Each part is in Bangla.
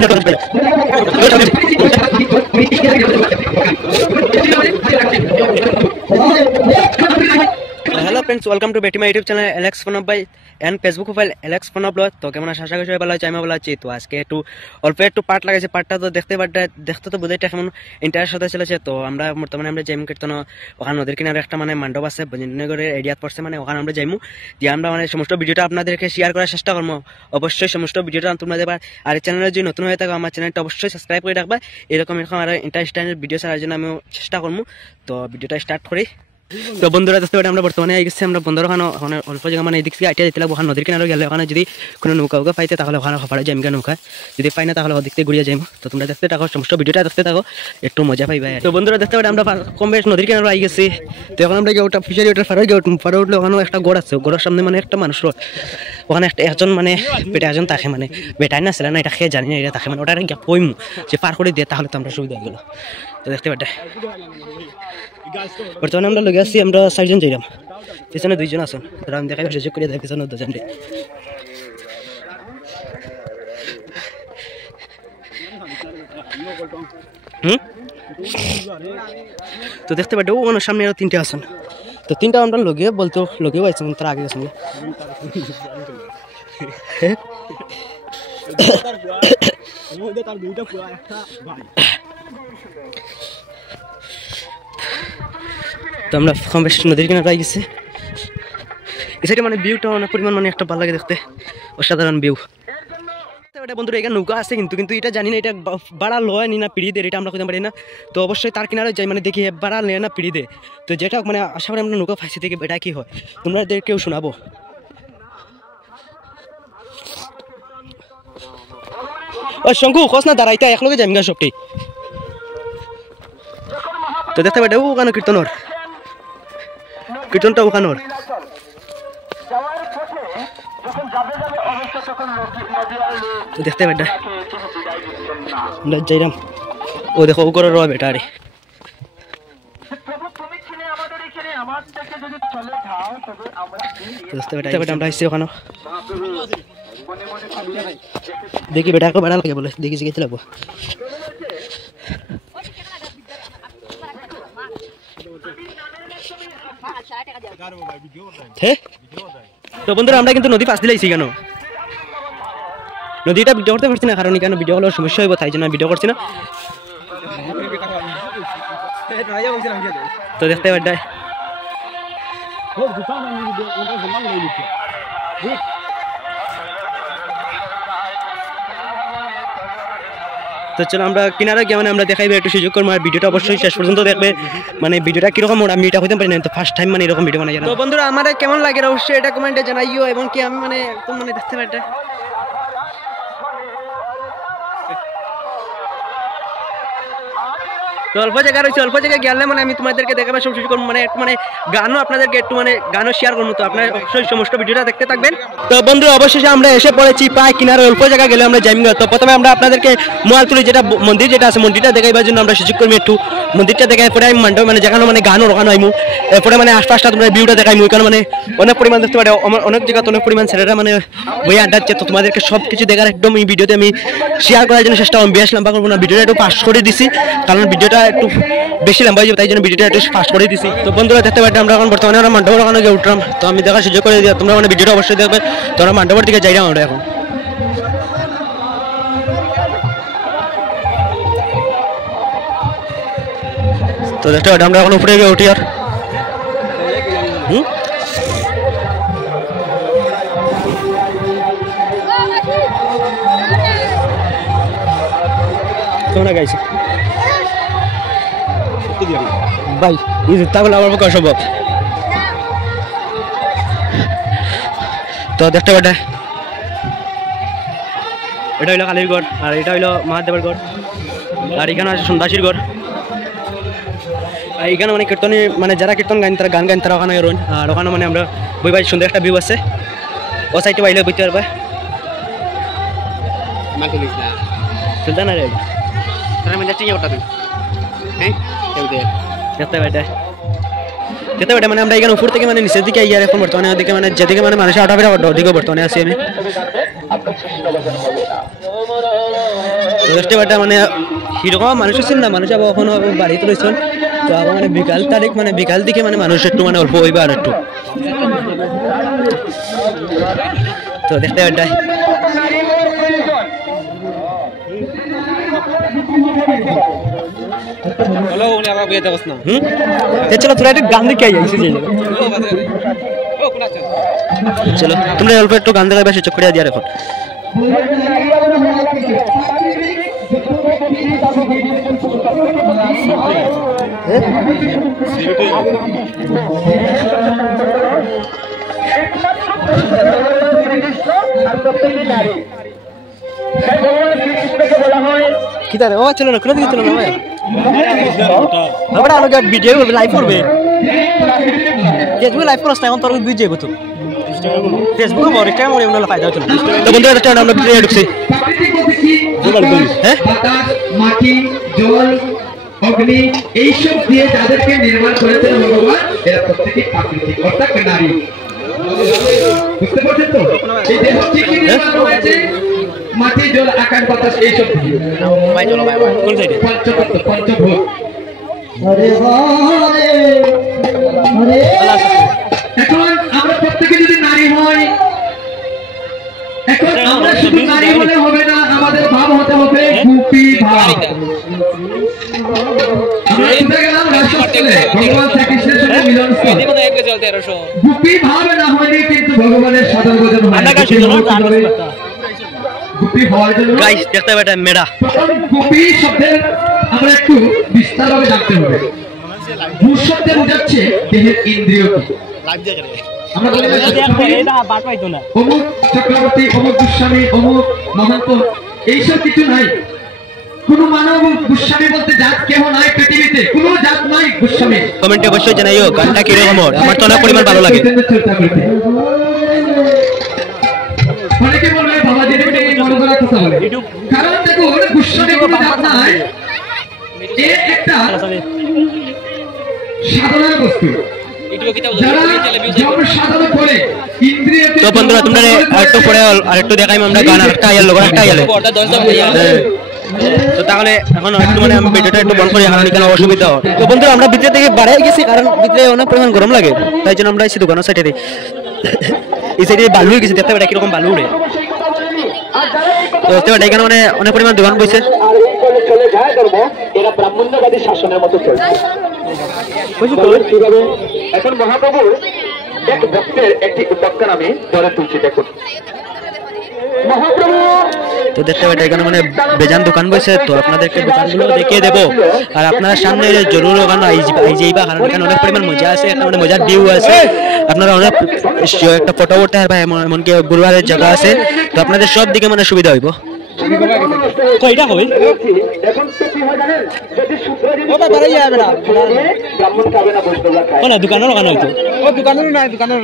हेलो फ्रेंड्स, वेलकम टू बेटी माई यूट्यूब चैनल एलेक्स फनब भाई एंड फेसबुक प्रोफाइल एलेक्स फनब लो। तो केमन आशा करी सबाई भालो आछि, आमिও ভালো আছি। তো আজকে একটু অল্প একটু পার্ট লাগাইছে, পার্টটা তো দেখতে তো বুঝাইটা কেমন ইন্টারেস্ট হতে চলেছে। তো আমরা বর্তমানে আমরা যাইমু কীর্তন, ওখানে নদীর কিনারে একটা মানে মণ্ডপ আছে বজেন্দ্রনগরের এরিয়াত পড়ছে, মানে ওখানে আমরা যাইমু দিয়ে আমরা মানে সমস্ত ভিডিওটা আপনাদেরকে শেয়ার করার চেষ্টা করবো। অবশ্যই সমস্ত ভিডিওটা তোমরা দেবার, আর এই চ্যানেলে যদি নতুন হয়ে থাকো আমার চ্যানেলটা অবশ্যই সাবস্ক্রাইব করে রাখবা। এরকম আর ইন্টারেস্টিং ভিডিও ছাড়ার জন্য আমি চেষ্টা করবো। তো ভিডিওটা স্টার্ট করি। তো বন্ধুরা দেখতে পারি আমরা বর্তমানে গেছি, আমরা বন্ধুর ওখানে অল্প জায়গা মানে এদিক থেকে আইটিয়া দিতে লাগবো। ওখানে নদীর কিনারে গেলে ওখানে যদি কোনো নৌকা পাইতে তাহলে ওখানে খবরে যাইম গা নৌকা, যদি পাই না তাহলে ওদিক থেকে ঘুরিয়ে যাইম। তো তোমরা দেখতে থাকো, সমস্ত ভিডিওটা দেখতে থাকো, একটু মজা পাইবা। তো বন্ধুরা দেখতে পারি আমরা কম বেশ নদীর কিনারে আই গেছি। তো এখন আমরা ওটা ফিশারি ওটার ফারে উঠলে ওখানে একটা গড় আছে, গড়ের সামনে মানে একটা মানুষ ওখানে একজন মানে বেটা একজন থাকে, মানে বেটাই না ছিল না, এটা খেয়ে জানি না এটা থাকে, মানে ওটা গিয়ে কইমু যে পার করে দিয়ে তাহলে তো আমরা সুবিধা হয়ে গেল। তো দেখতে পারে বর্তমানে আমরা লগে আসছি, আমরা 4 জন যাইলাম, পিছনে 2 জন আছেন, তারা আমি দেখাই সুযোগ করে দেয় পিছনে 2 জন। তো দেখতে পারে ওনার সামনে আরো 3টে আছেন। তো 3টা আমরা লগে বলতো লগেও আছেন, তারা আগে গেছেন। তো আমরা কম বেশ নদীর কিনারে পাই গেছি। এই সাইডে মানে ভিউটা অনেক পরিমাণ মানে একটা ভালো লাগে দেখতে, অসাধারণ ভিউ। বন্ধুরা এখানে নৌকা আছে কিন্তু এটা জানি না এটা বাড়া লয় নি না পিড়ি দে, এটা আমরা খুঁজতে পারি না। তো অবশ্যই তার কিনারে যাই, মানে দেখি বাড়া নেয় না পিড়ি দে। তো যেটা মানে আশা করি আমরা নৌকা ফাঁসি থেকে এটা কি হয় তোমরা কেউ শোনাবো। ও শঙ্কু খোঁজ না দাঁড়াইতে একলগে যাই গা সবটি। তো দেখতে পাই ওখানে কীর্তনটা ওখানোর। তো দেখতে পাই যাইরাম, ও দেখো ও করে রয় বেটা রে। আমরা আসছি ওখানে, দেখি বেটা বেড়া লাগে বলে দেখি জিজ্ঞেস লাগবো। তো বন্ধুরা আমরা কিন্তু নদী পাশ দিলাইছি, কেন নদীটা ভিডিও করতে পারছি না, কারণ এখানে ভিডিও হলে সমস্যা হইব, তাই জন্য ভিডিও করছি না। তো দেখতে পাই তো চলো আমরা কিনারে গিয়ে মানে আমরা দেখাইবে একটু সুযোগ করবো, আর ভিডিওটা অবশ্যই শেষ পর্যন্ত দেখবে। মানে ভিডিওটা কিরকম আমি এটা হইতে পারি না, তো ফার্স্ট টাইম মানে এরকম ভিডিও বানাই। তো বন্ধুরা আমার কেমন লাগে অবশ্যই এটা কমেন্টে জানাইও, এবং কি আমি মানে একদম মানে দেখতে পাই এটা তো অল্প জায়গা রয়েছে, অল্প জায়গায় গেলে মানে আমি তোমাদেরকে দেখাবার সব সুযোগ করবো, মানে একটু মানে গানও আপনাদেরকে একটু মানে গানও শেয়ার করবো। তো আপনারা অবশ্যই সমস্ত ভিডিওটা দেখতে থাকবেন। তো বন্ধুরা অবশেষে আমরা এসে পড়েছি প্রায় কিনারে, অল্প জায়গা গেলে আমরা যাইম। তো প্রথমে আমরা আপনাদেরকে মোয়ালতুলি যেটা মন্দির যেটা আছে মন্দিরটা দেখাইবার জন্য আমরা সুযোগ করবো, একটু মন্দিরটা দেখাই পরে আমি মণ্ডপ মানে যেখানে মানে গানও ওখানে আইমু, এরপরে মানে আশপাশটা তোমরা ভিউটা দেখাইমু। কারণ মানে অনেক পরিমাণ দেখতে পারে, অনেক জায়গাতে অনেক পরিমাণ ছেলেরা মানে বই আড্ডাচ্ছে। তো তোমাদেরকে সব কিছু দেখার একদম এই ভিডিওতে আমি শেয়ার করার জন্য চেষ্টা করবো। বেশ লম্বা করবো না, ভিডিওটা একটু পাস করে দিছি, কারণ ভিডিওটা একটু বেশি লম্বা হয়ে যাবে, তাই জন্য ভিডিওটা একটু ফাস্ট করে দিছি। তো বন্ধুরা দেখতে পাই আমরা এখন বর্তমানে আমরা মণ্ডপের ওখানে গিয়ে উঠলাম। তো আমি দেখার সুযোগ করে দিই, তোমরা মানে ভিডিওটা অবশ্যই দেখবে। তো আমরা মণ্ডপের দিকে যাইলাম আমরা এখন। তো দেখতে পাই আমরা এখন উপরে গিয়ে উঠি, আর তোমরা গাইছি ভাই এই জুতাগুলো আমার পক্ষে অসম্ভব। তো দেখতে পাটা এটা হইলো কালীর গড়, আর এটা হইলো মহাদেবের গড়, আর এখানে আছে সন্ন্যাসীর গড়। আর এখানে মানে কীর্তনে মানে যারা কীর্তন গান তারা গান গান তারা ওখানে রইন, আর ওখানে মানে আমরা বই ভাই সুন্দর একটা ভিউ আছে, ও সাইডে বাইলে বইতে পারবে চলতে না রে যেতে মানে আমরা এখানে উপর থেকে মানে নিচের দিকে আইয়ার এখন বর্তমানে ওদিকে মানে যেদিকে মানে মানুষের আটাফেরা ওদিকে বর্তমানে আছি আমি। দেখতে পাটা মানে সেরকম মানুষ আছেন না, মানুষ আবার এখন বাড়িতে রয়েছেন। তো আবার মানে বিকাল তারিখ মানে বিকাল দিকে মানে মানুষ একটু মানে অল্প হইবা আর একটু। তো দেখতে পাটা হ্যালো উনি আমার বিয়ে দেবস না চলো তোরা একটু গান দেখে আইসি চলো তোমরা অল্প একটু গান দেখা বেশি চোখ করে দিয়ে রাখো। কিতারে ও চলো না কোন দিকে চলো না ভাই আমরা আলো গাট ভিডিও লাইভ করবে ফেসবুক লাইভ করছ না এখন তোর দুই যাইবো তো ফেসবুক আর ইনস্টাগ্রাম এর ওনালা ফায়দা হচ্ছে তো বন্ধুরা এটা আমরা ভিডিও ঢুকছি হ্যাঁ মাটি জল অগ্নি এই সব দিয়ে যাদেরকে নির্মাণ করেছেন ভগবান এরা প্রত্যেকই প্রাকৃতিক অর্থাৎ নারী। বুঝতে পারছেন তো এই দেহ কি কি নির্মাণ হয়েছে মাটি জল আকাশ বাতাস এই সব দিয়ে ভাই চলো ভাই কোন সাইডে পঞ্চতত্ত্ব পঞ্চভূত। এখন আমরা প্রত্যেকে যদি নারী হই, এখন আমরা শুধু নারী হলে হবে না, আমাদের ভাব হতে হবে গোপী ভাব। আমরা বুঝতে গেলাম রাষ্ট্রস্থলে ভগবান শ্রীকৃষ্ণের সঙ্গে মিলনস্থল গোপী ভাব না হলে কিন্তু ভগবানের সাধন ভজন হয় না। গোপী হওয়ার জন্য গাইস দেখতে পাটা মেডা গোপী শব্দের আমরা একটু বিস্তারভাবে জানতে হবে। ভূ শব্দে বোঝাচ্ছে দেহের ইন্দ্রিয় কি। আমরা বলি অমুক চক্রবর্তী, অমুক গোস্বামী, অমুক মহন্ত, এইসব কিছু নাই। কোন মানব গোস্বামী বলতে জাত কেহ নাই পৃথিবীতে, কোন জাত নাই গোস্বামী। কমেন্টে অবশ্যই জানাইও গানটা কি রকম আমার তো অনেক পরিমাণ ভালো লাগে। অনেকে বলবে বাবা যদি মনে করার কথা বলে, কারণ দেখো গোস্বামী কোন জাত নাই, এ একটা সাধনার বস্তু। তো বন্ধুরা তোমরা একটু পরে আরেকটু দেখাই আমরা গান আরেকটা আইয়ার লোক একটা আইয়ালে তো তাহলে এখন একটু মানে আমি ভিডিওটা একটু বন্ধ করি কারণ এখানে অসুবিধা হয়। তো বন্ধুরা আমরা ভিতরে থেকে বাড়াই গেছি কারণ ভিতরে অনেক পরিমাণ গরম লাগে, তাই জন্য আমরা এসে দোকানের সাইডে এই সাইডে বালু হয়ে গেছে, দেখতে পারে কিরকম বালু উড়ে। তো দেখতে পারে এখানে মানে অনেক পরিমাণ দোকান বসে। এখন মহাপ্রভু এক ভক্তের একটি উপত্যকা আমি ধরে তুলছি, দেখুন মহাপ্রভু। তো দেখতে পাচ্ছেন এখানে মানে বেজান দোকান বসে, তো আপনাদেরকে দোকানগুলো দেখিয়ে দেবো আর আপনারা সামনে জরুর ওখানে আইজাইবা কারণ এখানে অনেক পরিমাণ মজা আছে, একটা মানে মজার ভিউ আছে, আপনারা অনেক একটা ফটো উঠতে পারবেন, এমনকি গুরুবারের জায়গা আছে, তো আপনাদের সব দিকে মানে সুবিধা হইব। কয়টা হবে না দোকানের ওখানে হইতো দোকানের নাই দোকানের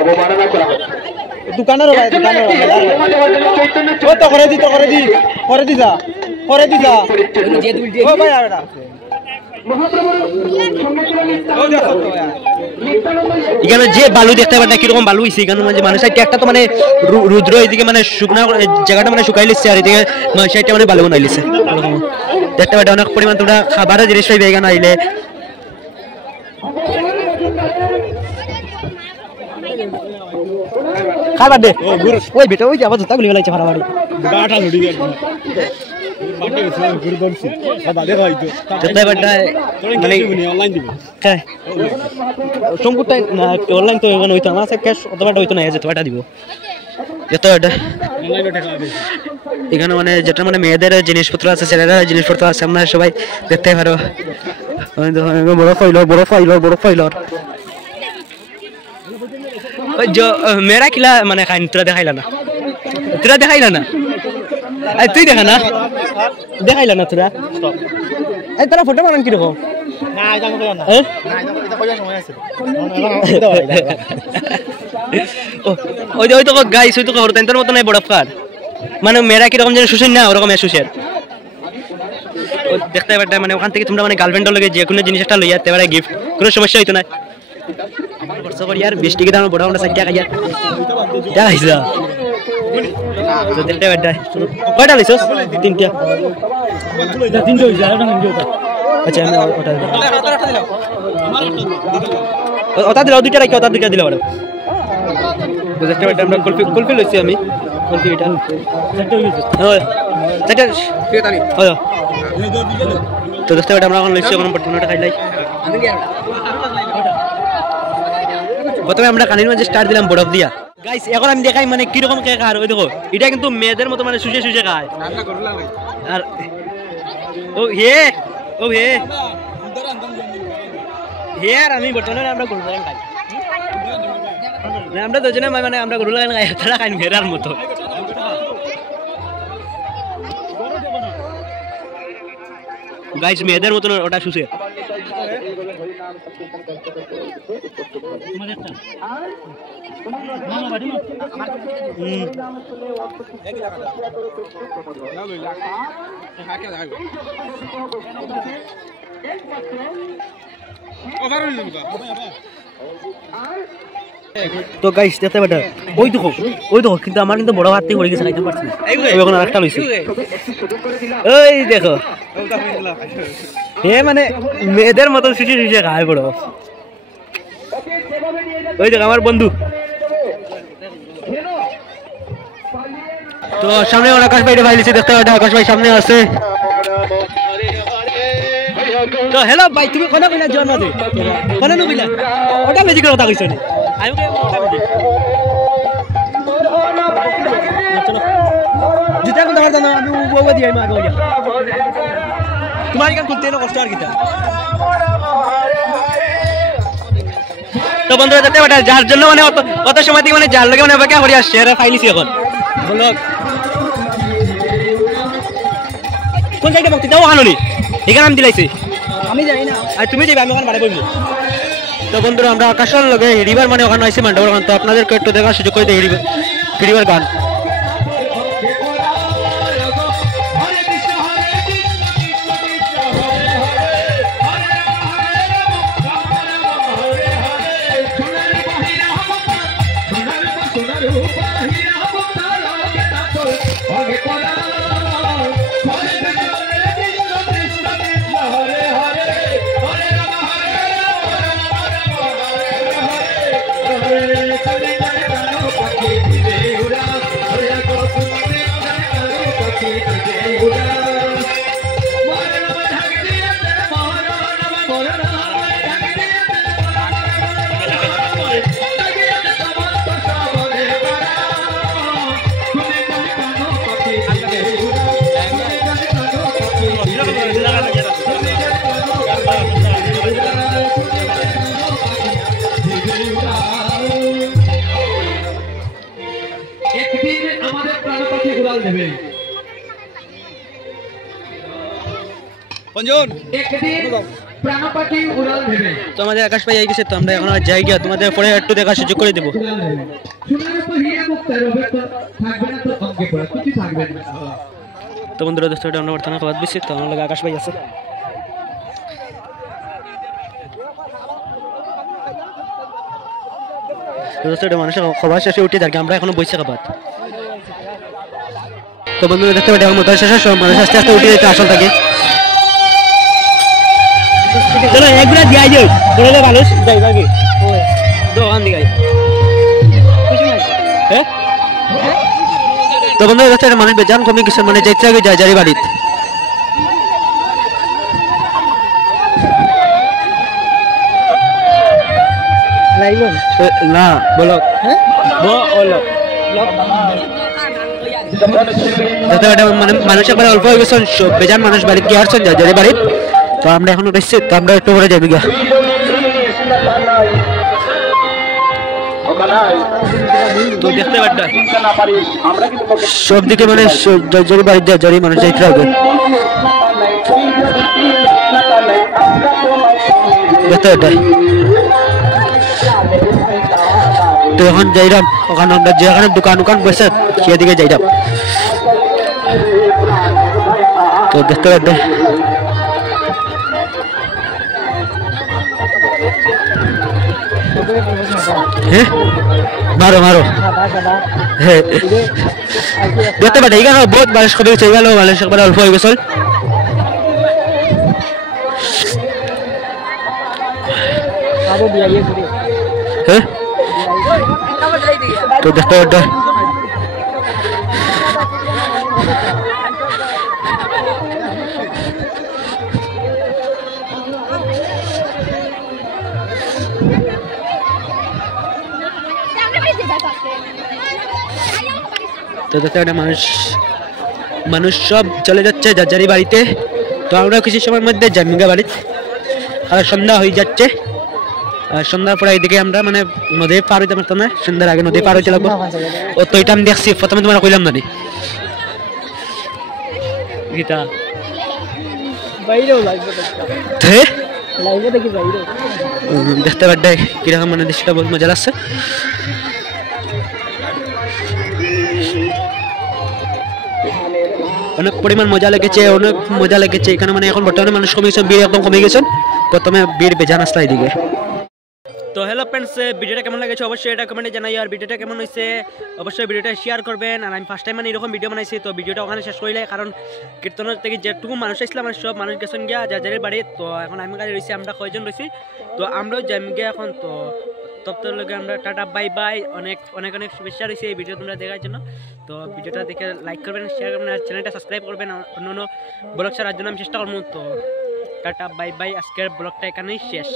অবমাননা করা হচ্ছে দোকানের এখানে যে বালু দেখতে পারে কিরকম বালু হয়েছে এখানে মানে মানুষ একটা তো মানে রুদ্র এদিকে মানে শুকনা জায়গাটা মানে শুকাই লিখছে আর এদিকে মানুষটা মানে বালু বানাই লিখছে দেখতে পারে অনেক পরিমাণ তোমরা খাবারের জিনিস পাইবে এখানে আইলে। খাবার দে ওই বেটা ওই আবার জুতা গুলি গেলাইছে ফাড়াফাড়ি গাটা লড়ি গেল বাটে গুরু বলছি বাবা দেখো হয়তো জুতা বেটা মানে অনলাইন দিব হ্যাঁ সম্পূর্ণ না অনলাইন তো এখানে হইতো আমার ক্যাশ অতটা হইতো না এই জুতাটা দিব এত এটা অনলাইনে টাকা দেবে এখানে মানে যেটা মানে মেয়েদের জিনিসপত্র আছে ছেলেদের জিনিসপত্র আছে আমরা সবাই দেখতে পারো বড় ফাইলর जो मेरा किला माने खाइन तुरा देखाइला ना ए तुई देखा ना देखाइला ना तुरा ए तोरा फोटो बानान কি রকম না এটা মতো না না এটা কইয়া সময় আছে ওই তো গাইস ওই তো করতে তোর মত নাই বড় কার মানে মেরা কি রকম যেন সুশীল না ওরকম সুশীল দেখতে পারতে মানে ওখান থেকে তোমরা মানে গার্লফ্রেন্ডের লগে যে কোনো জিনিস একটা লইয়া যেতে পারে গিফট কোনো সমস্যা হইতো না খরচ করি আর 20 টাকা দাম বড় আমরা 60 টাকা ইয়ার যা হইছে তো দেখতে পারতে কয়টা লইছস তিনটা হইছে আর আচ্ছা আমি ওটা দিলাও দুইটা রাখি ওটা দুইটা দিলাও তো দেখতে পারতে আমরা কুলফি লইছি আমি কুলফি এটা তো দেখতে পারতে আমরা এখন লইছি এখন বর্তমানটা খাইলাই প্রথমে আমরা কানির মাঝে স্টার্ট দিলাম বরফ দিয়া গাইস এখন আমি দেখাই মানে কি রকম কেক আর ওই দেখো এটা কিন্তু মেয়েদের মতো মানে সুজে সুজে খায় আর ও হে আর আমি বর্তমানে আমরা গরু লাগান খাই আমরা দুজনে মানে আমরা গরু লাগান খাই তারা খাই মেয়েরার মতো গাইস মেয়েদের মতো ওটা সুজে তো গাইস দেখতে পাটা ওই দেখো কিন্তু আমার কিন্তু বড় হাত থেকে পড়ে গেছে খাইতে পারছি না এখন আরেকটা লইছি ওই দেখো মানে মেয়েদের মতো সুচি সুচি খায় বড় ওই দেখো আমার বন্ধু তো সামনে আকাশ ভাই ফাইলিছে দেখতে পাটা আকাশ ভাই সামনে আছে তো হ্যালো ভাই তুমি কোনা কইলা জন মাঝে কোনা নবিলা ওটা ম্যাজিকের কথা কইছ নি আমি কই ওটা ম্যাজিক চলো জিতা কোন দেখা জানো আমি ওবা দি আমি আগে তোমার কেন করতে না কষ্ট আর কিটা তো বন্ধুরা দেখতে পাটা যার জন্য মানে অত সময় থেকে মানে যার লাগে মানে অপেক্ষা করি আসছে এরা ফাইলিছি এখন বলো কোন জায়গায় বক্তি দাও হানুনি এখানে আমি দিলাইছি আমি জানি না আর তুমি যাবে আমি ওখানে বাড়ি বলবো তো বন্ধুরা আমরা আকাশের লগে হিরিবার মানে ওখানে আইছি মান্ডাবর গান তো আপনাদেরকে একটু দেখার সুযোগ করে দিই হিরিবার গান তো আমাদের আকাশ ভাই আই গেছে তো আমরা এখন যাই গিয়া তোমাদের পরে একটু দেখার সুযোগ করে দেব তো বন্ধুরা দোস্ত আমরা বর্তমানে খাবার দিচ্ছি তো আমার লগে আকাশ ভাই আছে মানুষের খাবার শেষে উঠে যাকে আমরা এখনো বসে খাবার তো বন্ধুরা দেখতে পাচ্ছি আমার মোটর শেষে সব মানুষ আস্তে আস্তে উঠে যেতে আসল থাকে চলো একগুলা দিয়ে যাও বড় মানুষ যাইবা কি দোকান দিকে হ্যাঁ তো বন্ধুরা দেখতে মানুষ বেজান কমে গেছে মানে যাইতে আগে যায় যারি বাড়িতে না বলো হ্যাঁ মানে মানুষ একবার অল্প হয়ে গেছে বেজান মানুষ বাড়িতে গিয়ে আসছেন যারি বাড়িতে তো আমরা এখন উঠেছি তো আমরা একটু করে যাবি গা তো দেখতে পারটা সব দিকে মানে যারি বাড়িতে যারি মানুষ যাইতে হবে দেখতে পারটা তো এখন যাইরাম ওখানে আমরা যেখানে দোকান বসে সেদিকে যাইরাম তো দেখতে পারবে হ্যাঁ মারো মারো হ্যাঁ দেখতে পাঠা এখানে বহুত মানুষ কবে চলে গেল মানুষ একবার অল্প হয়ে গেছিল হ্যাঁ তো দেখতে পাঠা তো দেখতে পাঠা মানুষ সব চলে যাচ্ছে যার যারি বাড়িতে তো আমরা কিছু সময়ের মধ্যে জামিঙ্গা বাড়িতে আর সন্ধ্যা হয়ে যাচ্ছে আর সন্ধ্যার পরে এইদিকে আমরা মানে নদী পার হইতে পারতাম না সন্ধ্যার আগে নদী পার হইতে লাগবো ও তো এটা আমি দেখছি প্রথমে তোমার কইলাম না গীতা দেখতে পারবে কিরকম মানে দৃশ্যটা বহুত মজা লাগছে অনেক পরিমাণ মজা লেগেছে এখানে মানে এখন বর্তমানে মানুষ কমে গেছেন ভিড় একদম কমে গেছেন প্রথমে ভিড় বেজান আসলা এদিকে তো হ্যালো ফ্রেন্ডস ভিডিওটা কেমন লাগেছে অবশ্যই এটা কমেন্টে জানাই আর ভিডিওটা কেমন হয়েছে অবশ্যই ভিডিওটা শেয়ার করবেন আর আমি ফার্স্ট টাইম মানে এরকম ভিডিও বানাইছি তো ভিডিওটা ওখানে শেষ করলে কারণ কীর্তনের থেকে যেটুকু মানুষ আসলে আমার সব মানুষ গেছেন গিয়া যাদের বাড়ি তো এখন আমি গাড়ি রয়েছি আমরা কয়জন রয়েছি তো আমরাও যাই গিয়ে এখন তো তব তো লোকে আমরা টাটা বাই বাই অনেক অনেক অনেক শুভেচ্ছা রয়েছে এই ভিডিও তোমরা দেখার জন্য তো ভিডিওটা দেখে লাইক করবেন শেয়ার করবেন আর চ্যানেলটা সাবস্ক্রাইব করবেন অন্য অন্য ব্লগ ছাড়ার জন্য আমি চেষ্টা করবো তো টাটা বাই বাই আজকের ব্লগটা এখানেই শেষ